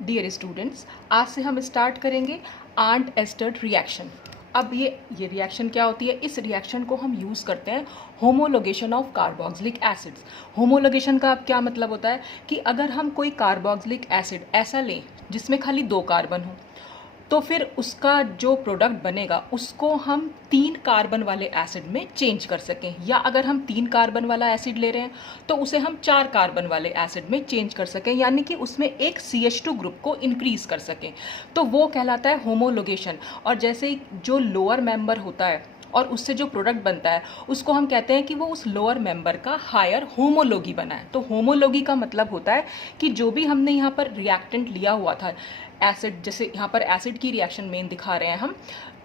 Dear students, आज से हम स्टार्ट करेंगे आंट एस्टर रिएक्शन। अब ये रिएक्शन क्या होती है? इस रिएक्शन को हम यूज़ करते हैं homologation of carboxylic acids. Homologation का अब क्या मतलब होता है कि अगर हम कोई कार्बोक्सिलिक एसिड ऐसा लें जिसमें खाली 2 कार्बन हो, तो फिर उसका जो प्रोडक्ट बनेगा उसको हम 3 कार्बन वाले एसिड में चेंज कर सकें, या अगर हम 3 कार्बन वाला एसिड ले रहे हैं तो उसे हम 4 कार्बन वाले एसिड में चेंज कर सकें, यानी कि उसमें एक CH2 ग्रुप को इंक्रीज कर सकें, तो वो कहलाता है होमोलोगेशन। और जैसे ही जो लोअर मेंबर होता है और उससे जो प्रोडक्ट बनता है उसको हम कहते हैं कि वो उस लोअर मेंबर का हायर होमोलोगी बना है। तो होमोलोगी का मतलब होता है कि जो भी हमने यहाँ पर रिएक्टेंट लिया हुआ था एसिड, जैसे यहाँ पर एसिड की रिएक्शन मेन दिखा रहे हैं हम,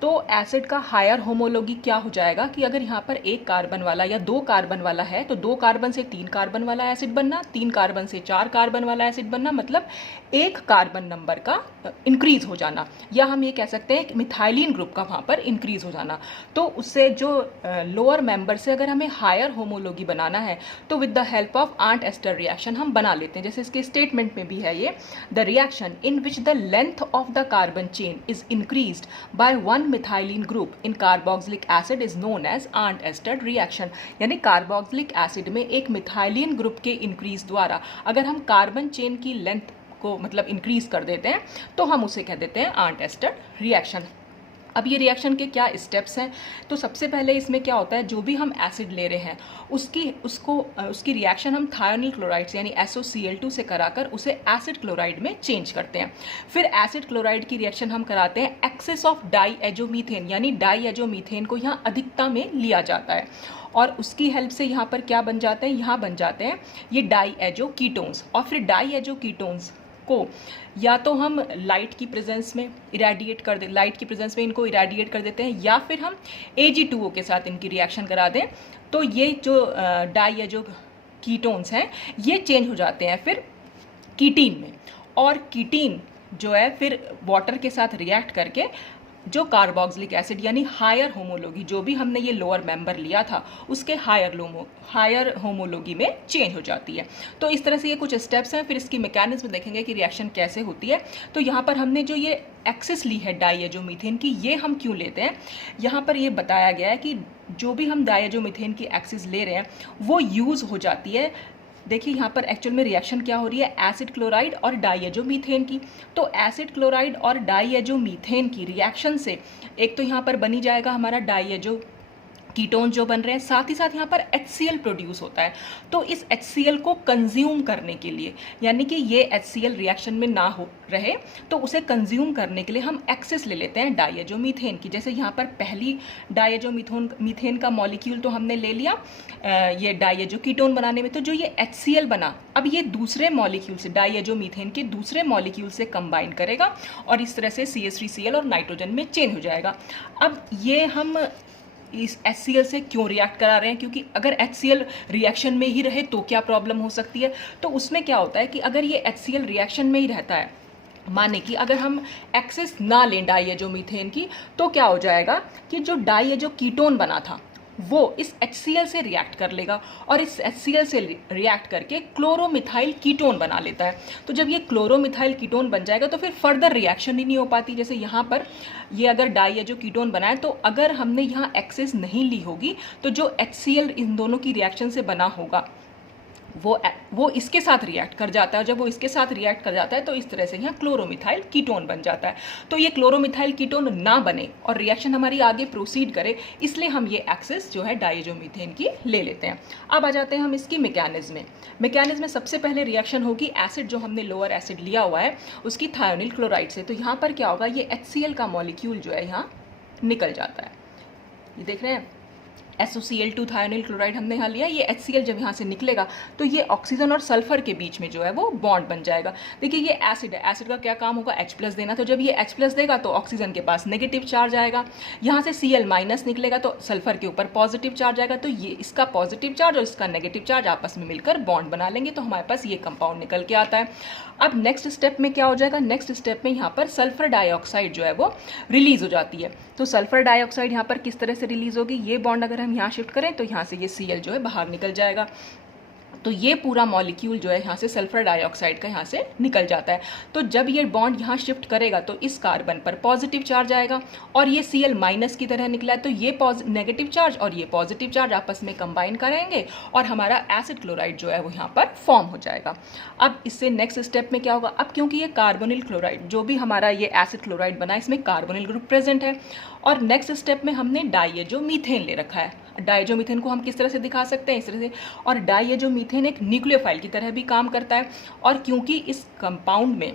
तो एसिड का हायर होमोलोगी क्या हो जाएगा कि अगर यहाँ पर 1 कार्बन वाला या 2 कार्बन वाला है तो 2 कार्बन से 3 कार्बन वाला एसिड बनना, 3 कार्बन से 4 कार्बन वाला एसिड बनना, मतलब 1 कार्बन नंबर का इंक्रीज हो जाना, या हम ये कह सकते हैं कि मिथाइलिन ग्रुप का वहाँ पर इंक्रीज हो जाना। तो उससे जो लोअर मेंबर से अगर हमें हायर होमोलोगी बनाना है तो with the help of Arndt Eistert reaction हम बना लेते हैं। जैसे इसके स्टेटमेंट में भी है ये, the reaction in which the length of the carbon chain is increased by 1 methylene group in carboxylic acid is known as Arndt Eistert reaction. यानी कार्बोक्सिलिक एसिड में एक मिथाइलिन ग्रुप के इंक्रीज द्वारा अगर हम कार्बन चेन की length को मतलब इंक्रीज कर देते हैं तो हम उसे कह देते हैं आंट एस्टर रिएक्शन। अब ये रिएक्शन के क्या स्टेप्स हैं? तो सबसे पहले इसमें क्या होता है, जो भी हम एसिड ले रहे हैं उसकी रिएक्शन हम थायोनिल क्लोराइड से यानी SOCl2 से कराकर उसे एसिड क्लोराइड में चेंज करते हैं। फिर एसिड क्लोराइड की रिएक्शन हम कराते हैं एक्सेस ऑफ डाईएजोमीथेन, यानी डाईएजोमीथेन को यहाँ अधिकता में लिया जाता है और उसकी हेल्प से यहाँ पर क्या बन जाते हैं, यहाँ बन जाते हैं ये डाईएजो कीटोन्स। और फिर डाईएजो कीटोन्स को या तो हम लाइट की प्रेजेंस में इरेडिएट कर दे, लाइट की प्रेजेंस में इनको इरेडिएट कर देते हैं, या फिर हम Ag2O के साथ इनकी रिएक्शन करा दें तो ये जो डाईएजो कीटोन्स हैं ये चेंज हो जाते हैं फिर कीटीन में, और कीटीन जो है फिर वाटर के साथ रिएक्ट करके जो कार्बोक्सिलिक एसिड यानी हायर होमोलोगी, जो भी हमने ये लोअर मेंबर लिया था उसके हायर होमोलोगी में चेंज हो जाती है। तो इस तरह से ये कुछ स्टेप्स हैं। फिर इसकी मैकेनिज्म देखेंगे कि रिएक्शन कैसे होती है। तो यहाँ पर हमने जो ये एक्सेस ली है डाईएजोमीथेन की, ये हम क्यों लेते हैं, यहाँ पर ये बताया गया है कि जो भी हम डाईएजोमीथेन की एक्सेस ले रहे हैं वो यूज़ हो जाती है। देखिए यहाँ पर एक्चुअल में रिएक्शन क्या हो रही है, एसिड क्लोराइड और डाईएजोमीथेन की। तो एसिड क्लोराइड और डाईएजोमीथेन की रिएक्शन से एक तो यहाँ पर बनी जाएगा हमारा डाईएजो कीटोन जो बन रहे हैं, साथ ही साथ यहाँ पर HCl प्रोड्यूस होता है। तो इस HCl को कंज्यूम करने के लिए, यानी कि ये HCl रिएक्शन में ना हो रहे तो उसे कंज्यूम करने के लिए हम एक्सेस ले लेते हैं डाईएजोमीथेन की। जैसे यहाँ पर पहली डाईएजोमीथेन का मॉलिक्यूल तो हमने ले लिया ये डाईएजो कीटोन बनाने में, तो जो ये HCl बना अब ये दूसरे मॉलिक्यूल से, डाईएजोमीथेन के दूसरे मॉलिक्यूल से कंबाइन करेगा और इस तरह से CH3Cl और नाइट्रोजन में चेंज हो जाएगा। अब ये हम इस HCl से क्यों रिएक्ट करा रहे हैं, क्योंकि अगर HCl रिएक्शन में ही रहे तो क्या प्रॉब्लम हो सकती है। तो उसमें क्या होता है कि अगर ये HCl रिएक्शन में ही रहता है, माने कि अगर हम एक्सेस ना लें डाईएजोमीथेन की, तो क्या हो जाएगा कि जो डाईएजो कीटोन बना था वो इस HCl से रिएक्ट कर लेगा और इस HCl से रिएक्ट करके क्लोरोमिथाइल कीटोन बना लेता है। तो जब ये क्लोरोमिथाइल कीटोन बन जाएगा तो फिर फर्दर रिएक्शन ही नहीं हो पाती। जैसे यहाँ पर ये अगर डाईएजो कीटोन बनाए तो अगर हमने यहाँ एक्सेस नहीं ली होगी तो जो HCl इन दोनों की रिएक्शन से बना होगा वो इसके साथ रिएक्ट कर जाता है। जब वो इसके साथ रिएक्ट कर जाता है तो इस तरह से यहाँ क्लोरोमिथाइल कीटोन बन जाता है। तो ये क्लोरोमिथाइल कीटोन ना बने और रिएक्शन हमारी आगे प्रोसीड करे, इसलिए हम ये एक्सेस जो है डाईएजोमीथेन की ले लेते हैं। अब आ जाते हैं हम इसकी मैकेनिज्म में सबसे पहले रिएक्शन होगी एसिड जो हमने लोअर एसिड लिया हुआ है उसकी थायोनिल क्लोराइड से। तो यहाँ पर क्या होगा, ये HCl का मॉलिक्यूल जो है यहाँ निकल जाता है। ये देख रहे हैं SOCl2 थायोनिल क्लोराइड हमने यहाँ लिया, ये HCl जब यहाँ से निकलेगा तो ये ऑक्सीजन और सल्फर के बीच में जो है वो बॉन्ड बन जाएगा। देखिए ये एसिड है, एसिड का क्या काम होगा, H+ देना। तो जब ये H+ देगा तो ऑक्सीजन के पास नेगेटिव चार्ज आएगा, यहाँ से Cl- निकलेगा तो सल्फर के ऊपर पॉजिटिव चार्ज आएगा। तो ये इसका पॉजिटिव चार्ज और इसका नेगेटिव चार्ज आपस में मिलकर बॉन्ड बना लेंगे, तो हमारे पास ये कंपाउंड निकल के आता है। अब नेक्स्ट स्टेप में क्या हो जाएगा, नेक्स्ट स्टेप में यहाँ पर सल्फर डाइऑक्साइड जो है वो रिलीज हो जाती है। तो सल्फर डाइऑक्साइड यहाँ पर किस तरह से रिलीज होगी, ये बॉन्ड अगर हम यहाँ शिफ्ट करें तो यहाँ से ये Cl जो है बाहर निकल जाएगा। तो ये पूरा मॉलिक्यूल जो है यहाँ से सल्फर डाइऑक्साइड का यहाँ से निकल जाता है। तो जब ये बॉन्ड यहाँ शिफ्ट करेगा तो इस कार्बन पर पॉजिटिव चार्ज आएगा, और ये Cl माइनस की तरह निकला है, तो ये नेगेटिव चार्ज और ये पॉजिटिव चार्ज आपस में कंबाइन करेंगे और हमारा एसिड क्लोराइड जो है वो यहाँ पर फॉर्म हो जाएगा। अब इससे नेक्स्ट स्टेप में क्या होगा, अब क्योंकि ये कार्बोनिल क्लोराइड जो भी हमारा ये एसिड क्लोराइड बना है इसमें कार्बोनिल ग्रुप प्रेजेंट है, और नेक्स्ट स्टेप में हमने डाइएजो मीथेन ले रखा है। डाइएजो मीथेन को हम किस तरह से दिखा सकते हैं, इस तरह से, और डाइएजो मीथेन एक न्यूक्लियोफाइल की तरह भी काम करता है, और क्योंकि इस कंपाउंड में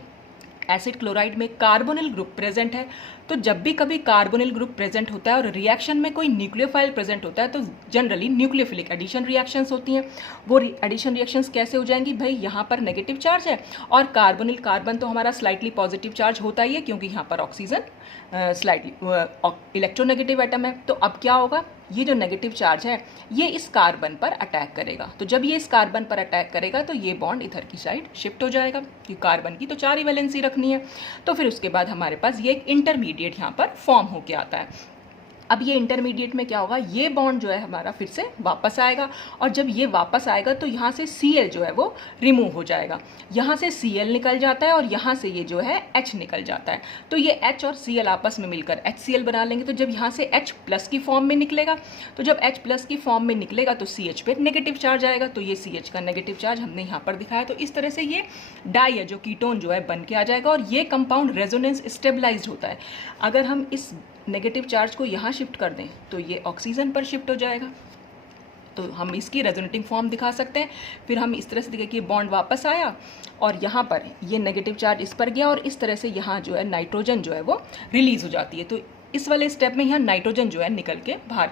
एसिड क्लोराइड में कार्बोनिल ग्रुप प्रेजेंट है, तो जब भी कभी कार्बोनिल ग्रुप प्रेजेंट होता है और रिएक्शन में कोई न्यूक्लियोफाइल प्रेजेंट होता है तो जनरली न्यूक्लियोफिलिक एडिशन रिएक्शंस होती हैं। वो एडिशन रिएक्शंस कैसे हो जाएंगी, भाई यहाँ पर नेगेटिव चार्ज है और कार्बोनिल कार्बन तो हमारा स्लाइटली पॉजिटिव चार्ज होता ही है क्योंकि यहाँ पर ऑक्सीजन स्लाइटली इलेक्ट्रोनेगेटिव एटम है। तो अब क्या होगा, ये जो नेगेटिव चार्ज है ये इस कार्बन पर अटैक करेगा, तो जब ये इस कार्बन पर अटैक करेगा तो ये बॉन्ड इधर की साइड शिफ्ट हो जाएगा क्योंकि कार्बन की तो 4 ही वैलेंसी रखनी है। तो फिर उसके बाद हमारे पास ये एक इंटरमीडिएट यहाँ पर फॉर्म होके आता है। अब ये इंटरमीडिएट में क्या होगा, ये बॉन्ड जो है हमारा फिर से वापस आएगा, और जब ये वापस आएगा तो यहाँ से Cl जो है वो रिमूव हो जाएगा, यहाँ से Cl निकल जाता है और यहाँ से ये जो है H निकल जाता है। तो ये H और Cl आपस में मिलकर HCl बना लेंगे। तो जब यहाँ से H प्लस की फॉर्म में निकलेगा, तो जब H प्लस की फॉर्म में निकलेगा तो CH पे नेगेटिव चार्ज आएगा, तो ये CH का नेगेटिव चार्ज हमने यहाँ पर दिखाया। तो इस तरह से ये डाइएजो कीटोन जो है बन के आ जाएगा, और ये कंपाउंड रेजोनेंस स्टेबलाइज्ड होता है। अगर हम इस नेगेटिव चार्ज को यहाँ शिफ्ट कर दें तो ये ऑक्सीजन पर शिफ्ट हो जाएगा, तो हम इसकी रेजोनेटिंग फॉर्म दिखा सकते हैं। फिर हम इस तरह से देखें कि बॉन्ड वापस आया और यहाँ पर ये नेगेटिव चार्ज इस पर गया, और इस तरह से यहाँ जो है नाइट्रोजन जो है वो रिलीज हो जाती है। तो इस वाले स्टेप में यहाँ नाइट्रोजन जो है निकल के बाहर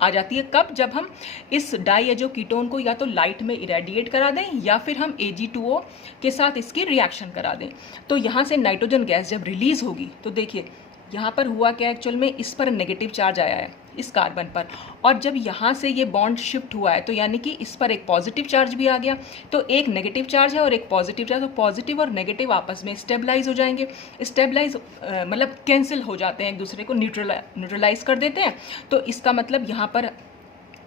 आ जाती है। कब, जब हम इस डाइएजो कीटोन को या तो लाइट में इरेडिएट करा दें या फिर हम Ag2O के साथ इसकी रिएक्शन करा दें। तो यहाँ से नाइट्रोजन गैस जब रिलीज होगी तो देखिए यहाँ पर हुआ क्या, एक्चुअल में इस पर नेगेटिव चार्ज आया है इस कार्बन पर, और जब यहाँ से ये बॉन्ड शिफ्ट हुआ है तो यानी कि इस पर एक पॉजिटिव चार्ज भी आ गया। तो एक नेगेटिव चार्ज है और एक पॉजिटिव चार्ज, तो पॉजिटिव और नेगेटिव आपस में स्टेबलाइज हो जाएंगे। स्टेबलाइज मतलब कैंसिल हो जाते हैं, एक दूसरे को न्यूट्रलाइज कर देते हैं। तो इसका मतलब यहाँ पर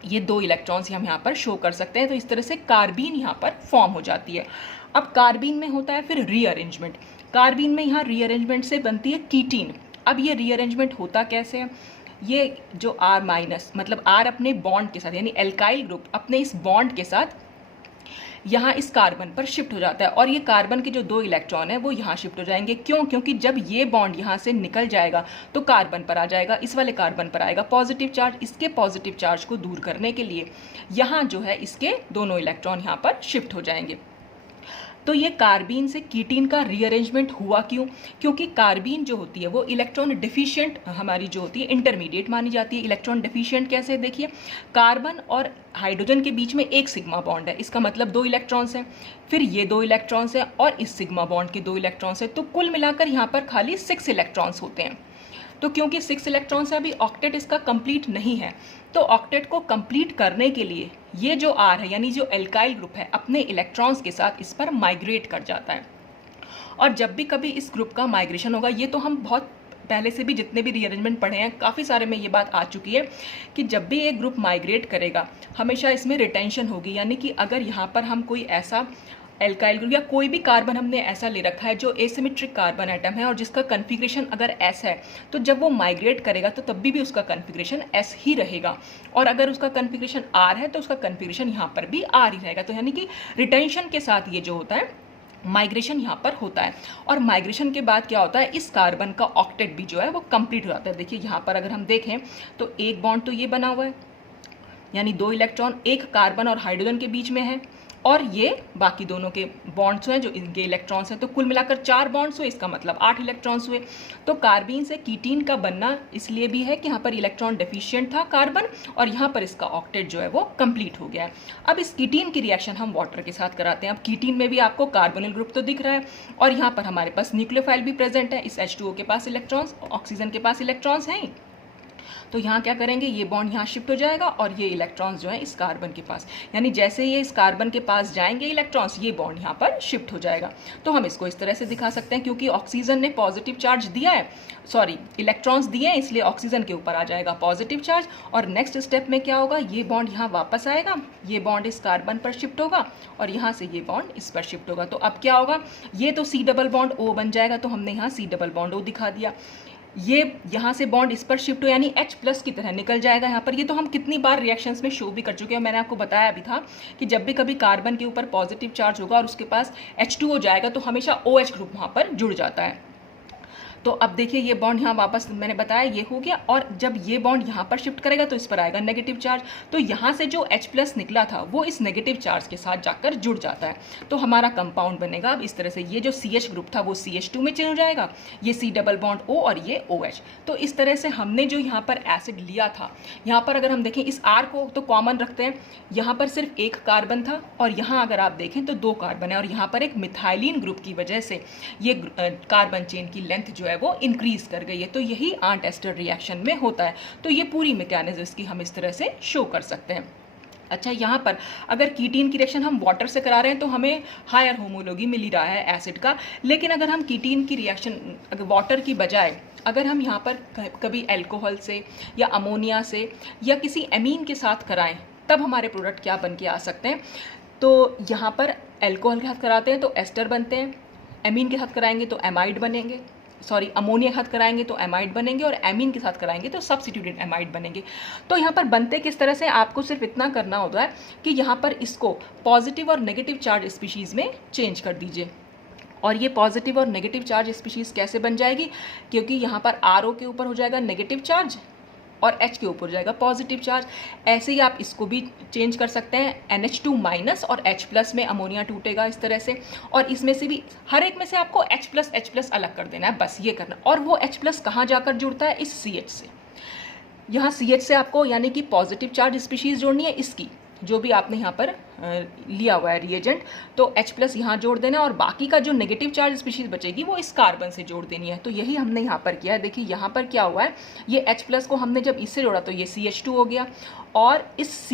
ये 2 इलेक्ट्रॉन्स हम यहाँ पर शो कर सकते हैं। तो इस तरह से कार्बीन यहाँ पर फॉर्म हो जाती है। अब कार्बीन में होता है फिर रीअरेंजमेंट। कार्बीन में यहाँ रीअरेंजमेंट से बनती है कीटीन। अब ये रीअरेंजमेंट होता कैसे है, ये जो R माइनस मतलब R अपने बॉन्ड के साथ यानी एल्काइल ग्रुप अपने इस बॉन्ड के साथ यहाँ इस कार्बन पर शिफ्ट हो जाता है, और ये कार्बन के जो 2 इलेक्ट्रॉन है वो यहाँ शिफ्ट हो जाएंगे। क्यों, क्योंकि जब ये बॉन्ड यहाँ से निकल जाएगा तो कार्बन पर आ जाएगा, इस वाले कार्बन पर आएगा पॉजिटिव चार्ज। इसके पॉजिटिव चार्ज को दूर करने के लिए यहाँ जो है इसके दोनों इलेक्ट्रॉन यहाँ पर शिफ्ट हो जाएंगे। तो ये कार्बीन से कीटीन का रीअरेंजमेंट हुआ क्यों, क्योंकि कार्बीन जो होती है वो इलेक्ट्रॉन डिफिशिएंट हमारी जो होती है इंटरमीडिएट मानी जाती है। इलेक्ट्रॉन डिफिशिएंट कैसे, देखिए कार्बन और हाइड्रोजन के बीच में एक सिग्मा बॉन्ड है, इसका मतलब 2 इलेक्ट्रॉन्स हैं, फिर ये 2 इलेक्ट्रॉन्स हैं और इस सिग्मा बॉन्ड के 2 इलेक्ट्रॉन्स हैं। तो कुल मिलाकर यहाँ पर खाली 6 इलेक्ट्रॉन्स होते हैं। तो क्योंकि 6 इलेक्ट्रॉन्स है, अभी ऑक्टेट इसका कंप्लीट नहीं है, तो ऑक्टेट को कंप्लीट करने के लिए ये जो R है यानी जो एल्काइल ग्रुप है अपने इलेक्ट्रॉन्स के साथ इस पर माइग्रेट कर जाता है। और जब भी कभी इस ग्रुप का माइग्रेशन होगा, ये तो हम बहुत पहले से भी जितने भी रीअरेंजमेंट पढ़े हैं काफ़ी सारे में ये बात आ चुकी है कि जब भी एक ग्रुप माइग्रेट करेगा हमेशा इसमें रिटेंशन होगी। यानी कि अगर यहाँ पर हम कोई ऐसा एल्काइल ग्रुप या कोई भी कार्बन हमने ऐसा ले रखा है जो एसिमेट्रिक कार्बन एटम है और जिसका कन्फिग्रेशन अगर S है, तो जब वो माइग्रेट करेगा तो तब भी उसका कन्फिग्रेशन S ही रहेगा, और अगर उसका कन्फिग्रेशन R है तो उसका कन्फिग्रेशन यहाँ पर भी R ही रहेगा। तो यानी कि रिटेंशन के साथ ये जो होता है माइग्रेशन यहाँ पर होता है। और माइग्रेशन के बाद क्या होता है, इस कार्बन का ऑक्टेट भी जो है वो कंप्लीट हो जाता है। देखिए यहाँ पर अगर हम देखें तो एक बॉन्ड तो ये बना हुआ है यानी 2 इलेक्ट्रॉन एक कार्बन और हाइड्रोजन के बीच में है, और ये बाकी दोनों के बॉन्ड्स हैं जो इनके इलेक्ट्रॉन्स हैं। तो कुल मिलाकर 4 बॉन्ड्स हुए, इसका मतलब 8 इलेक्ट्रॉन्स हुए। तो कार्बीन से कीटीन का बनना इसलिए भी है कि यहाँ पर इलेक्ट्रॉन डेफिशिएंट था कार्बन, और यहाँ पर इसका ऑक्टेट जो है वो कंप्लीट हो गया है। अब इस कीटीन की रिएक्शन हम वाटर के साथ कराते हैं। अब कीटीन में भी आपको कार्बोनिल ग्रुप तो दिख रहा है, और यहाँ पर हमारे पास न्यूक्लियोफाइल भी प्रेजेंट है। इस H2O के पास इलेक्ट्रॉन्स, ऑक्सीजन के पास इलेक्ट्रॉन्स हैं। तो यहाँ क्या करेंगे, ये बॉन्ड यहाँ शिफ्ट हो जाएगा और ये इलेक्ट्रॉन्स जो है इस कार्बन के पास, यानी जैसे ये इस कार्बन के पास जाएंगे इलेक्ट्रॉन्स, ये बॉन्ड यहाँ पर शिफ्ट हो जाएगा। तो हम इसको इस तरह से दिखा सकते हैं, क्योंकि ऑक्सीजन ने पॉजिटिव चार्ज दिया है, सॉरी इलेक्ट्रॉन्स दिए हैं, इसलिए ऑक्सीजन के ऊपर आ जाएगा पॉजिटिव चार्ज। और नेक्स्ट स्टेप में क्या होगा, ये बॉन्ड यहाँ वापस आएगा, ये बॉन्ड इस कार्बन पर शिफ्ट होगा और यहाँ से ये बॉन्ड इस पर शिफ्ट होगा। तो अब क्या होगा, ये तो C डबल बॉन्ड O बन जाएगा, तो हमने यहाँ C डबल बॉन्ड O दिखा दिया। ये यहाँ से बॉन्ड इस पर शिफ्ट हो यानी H प्लस की तरह निकल जाएगा यहाँ पर। ये तो हम कितनी बार रिएक्शंस में शो भी कर चुके हैं, मैंने आपको बताया भी था कि जब भी कभी कार्बन के ऊपर पॉजिटिव चार्ज होगा और उसके पास H2O जाएगा तो हमेशा OH ग्रुप वहाँ पर जुड़ जाता है। तो अब देखिए ये बॉन्ड यहाँ वापस मैंने बताया ये हो गया, और जब ये बॉन्ड यहाँ पर शिफ्ट करेगा तो इस पर आएगा नेगेटिव चार्ज, तो यहाँ से जो H प्लस निकला था वो इस नेगेटिव चार्ज के साथ जाकर जुड़ जाता है। तो हमारा कंपाउंड बनेगा अब इस तरह से, ये जो CH ग्रुप था वो CH2 में चेंज हो जाएगा, ये C डबल बॉन्ड O और ये OH। तो इस तरह से हमने जो यहाँ पर एसिड लिया था, यहाँ पर अगर हम देखें इस R को तो कॉमन रखते हैं, यहाँ पर सिर्फ एक कार्बन था और यहाँ अगर आप देखें तो 2 कार्बन है, और यहाँ पर एक मिथाइलिन ग्रुप की वजह से ये कार्बन चेन की लेंथ जो है वो इंक्रीज कर गई है। तो यही आंट एस्टर रिएक्शन में होता है। तो ये पूरी मैकेनिज्म इसकी हम इस तरह से शो कर सकते हैं। अच्छा, यहाँ पर अगर कीटीन की रिएक्शन हम वाटर से करा रहे हैं तो हमें हायर होमोलॉगी मिल ही रहा है एसिड का, लेकिन अगर हम कीटीन की रिएक्शन अगर वाटर की बजाय अगर हम यहाँ पर कभी अल्कोहल से या अमोनिया से या किसी एमीन के साथ कराएं तब हमारे प्रोडक्ट क्या बन के आ सकते हैं। तो यहाँ पर अल्कोहल के साथ कराते हैं तो एस्टर बनते हैं, एमीन के साथ कराएंगे तो एमाइड बनेंगे, सॉरी अमोनिया के साथ कराएंगे तो एमाइड बनेंगे, और एमीन के साथ कराएंगे तो सब्स्टिट्यूटेड एमाइड बनेंगे। तो यहाँ पर बनते किस तरह से, आपको सिर्फ इतना करना होता है कि यहाँ पर इसको पॉजिटिव और नेगेटिव चार्ज स्पीशीज़ में चेंज कर दीजिए। और ये पॉजिटिव और नेगेटिव चार्ज स्पीशीज़ कैसे बन जाएगी, क्योंकि यहाँ पर RO के ऊपर हो जाएगा नेगेटिव चार्ज और H के ऊपर जाएगा पॉजिटिव चार्ज। ऐसे ही आप इसको भी चेंज कर सकते हैं, NH2 माइनस और H प्लस में अमोनिया टूटेगा इस तरह से, और इसमें से भी हर एक में से आपको H प्लस अलग कर देना है, बस ये करना। और वो H प्लस कहाँ जाकर जुड़ता है, इस CH से। यहाँ CH से आपको यानी कि पॉजिटिव चार्ज स्पीशीज़ जोड़नी है, इसकी जो भी आपने यहाँ पर लिया हुआ है रिएजेंट, तो H प्लस यहाँ जोड़ देना, और बाकी का जो नेगेटिव चार्ज स्पीशीज़ बचेगी वो इस कार्बन से जोड़ देनी है। तो यही हमने यहाँ पर किया है। देखिए यहाँ पर क्या हुआ है, ये H प्लस को हमने जब इससे जोड़ा तो ये CH2 हो गया, और इस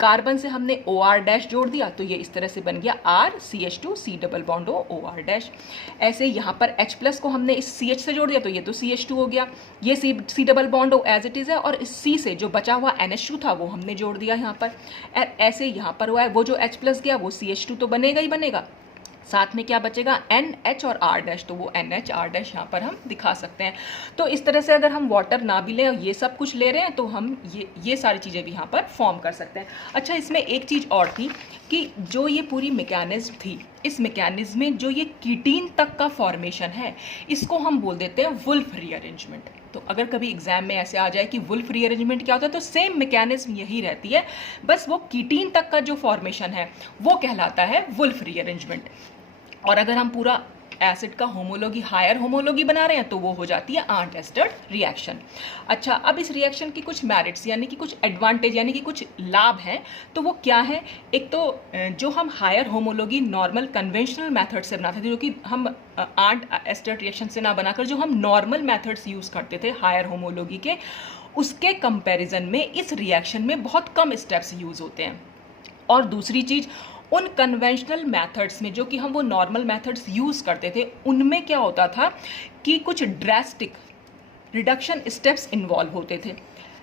कार्बन से हमने OR डैश जोड़ दिया तो ये इस तरह से बन गया RCH2 C double bond O OR dash. ऐसे यहाँ पर H प्लस को हमने इस CH से जोड़ दिया तो ये तो CH2 हो गया, ये C double bond O as it is है, और इस C से जो बचा हुआ NH2 था वो हमने जोड़ दिया यहाँ पर। ऐसे यहाँ पर हुआ है, वो जो H प्लस गया वो CH2 तो बनेगा ही बनेगा, साथ में क्या बचेगा NH और R डैश, तो वो NH R डैश यहाँ पर हम दिखा सकते हैं। तो इस तरह से अगर हम वाटर ना भी लें और ये सब कुछ ले रहे हैं तो हम ये सारी चीज़ें भी यहाँ पर फॉर्म कर सकते हैं। अच्छा, इसमें एक चीज़ और थी कि जो ये पूरी मैकेनिज्म थी, इस मैकेनिज्म में जो ये कीटीन तक का फॉर्मेशन है इसको हम बोल देते हैं वुल्फ रीअरेंजमेंट। तो अगर कभी एग्जाम में ऐसे आ जाए कि वुल्फ रीअरेंजमेंट क्या होता है, तो सेम मैकेनिज्म यही रहती है, बस वो कीटीन तक का जो फॉर्मेशन है वो कहलाता है वुल्फ रीअरेंजमेंट। और अगर हम पूरा एसिड का होमोलॉगी हायर होमोलॉगी बना रहे हैं तो वो हो जाती है आंट एस्टर रिएक्शन। अच्छा, अब इस रिएक्शन की कुछ मेरिट्स यानी कि कुछ एडवांटेज यानी कि कुछ लाभ हैं, तो वो क्या है। एक तो जो हम higher homology normal conventional method से बनाते थे, जो कि हम आंट एस्टर रिएक्शन से ना बनाकर जो हम नॉर्मल मेथड्स यूज़ करते थे हायर होमोलॉगी के, उसके कंपैरिजन में इस रिएक्शन में बहुत कम स्टेप्स यूज़ होते हैं। और दूसरी चीज़, उन कन्वेंशनल मेथड्स में जो कि हम वो नॉर्मल मेथड्स यूज़ करते थे उनमें क्या होता था कि कुछ ड्रास्टिक रिडक्शन स्टेप्स इन्वॉल्व होते थे,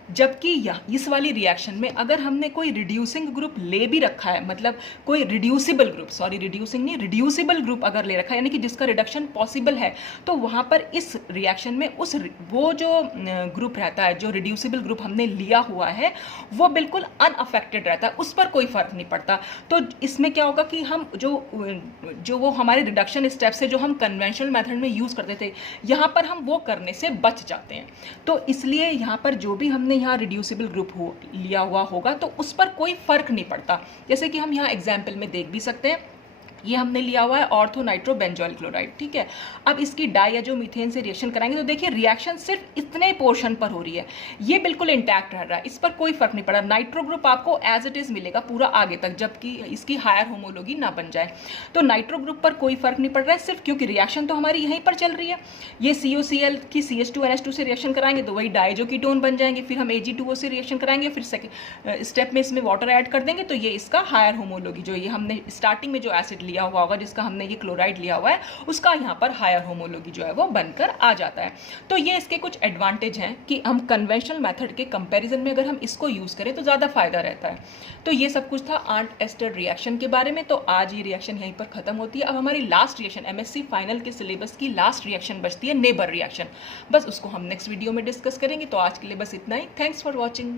जबकि इस वाली रिएक्शन में अगर हमने कोई रिड्यूसिंग ग्रुप ले भी रखा है, मतलब कोई रिड्यूसिबल ग्रुप, सॉरी रिड्यूसिंग नहीं रिड्यूसिबल ग्रुप अगर ले रखा है यानी कि जिसका रिडक्शन पॉसिबल है, तो वहाँ पर इस रिएक्शन में वो जो ग्रुप रहता है, जो रिड्यूसिबल ग्रुप हमने लिया हुआ है वो बिल्कुल अनअफेक्टेड रहता है, उस पर कोई फ़र्क नहीं पड़ता। तो इसमें क्या होगा कि हम जो वो हमारे रिडक्शन स्टेप्स है जो हम कन्वेंशनल मेथड में यूज़ करते थे, यहाँ पर हम वो करने से बच जाते हैं। तो इसलिए यहाँ पर जो भी हमने यहाँ रिड्यूसिबल ग्रुप लिया हुआ होगा तो उस पर कोई फर्क नहीं पड़ता। जैसे कि हम यहाँ एग्जाम्पल में देख भी सकते हैं, ये हमने लिया हुआ है ऑर्थो नाइट्रो बेंजोइल क्लोराइड, ठीक है। अब इसकी डाइएजो मीथेन से रिएक्शन कराएंगे तो देखिए रिएक्शन सिर्फ इतने पोर्शन पर हो रही है, ये बिल्कुल इंटैक्ट रह रहा है, इस पर कोई फर्क नहीं पड़ा। नाइट्रो ग्रुप आपको एज इट इज मिलेगा पूरा आगे तक, जबकि इसकी हायर होमोलॉगी ना बन जाए। तो नाइट्रो ग्रुप पर कोई फर्क नहीं पड़ रहा है, सिर्फ क्योंकि रिएक्शन तो हमारी यहीं पर चल रही है। ये COCl की CH2NH2 से रिएक्शन कराएंगे तो वही डाइजो कीटोन बन जाएंगे, फिर हम Ag2O से रिएक्शन कराएंगे, फिर सेकेंड स्टेप में इसमें वाटर ऐड कर देंगे तो ये इसका हायर होमोलॉगी, जो ये हमने स्टार्टिंग में जो एसिड लिया हुआ होगा, जिसका हमने ये क्लोराइड लिया हुआ है, उसका यहाँ पर हायर होमोलॉगी जो है वो बनकर आ जाता है। तो ये इसके कुछ एडवांटेज हैं कि हम कन्वेंशनल मेथड के कंपैरिजन में अगर हम इसको यूज़ करें तो ज़्यादा फायदा रहता है। तो ये सब कुछ था आंट एस्टर रिएक्शन के बारे में। तो आज ये रिएक्शन यहीं पर खत्म होती है। अब हमारी लास्ट रिएक्शन MSc फाइनल के सिलेबस की लास्ट रिएक्शन बचती है नेबर रिएक्शन, बस उसको हम नेक्स्ट वीडियो में डिस्कस करेंगे। तो आज के लिए बस इतना ही। Thanks for watching.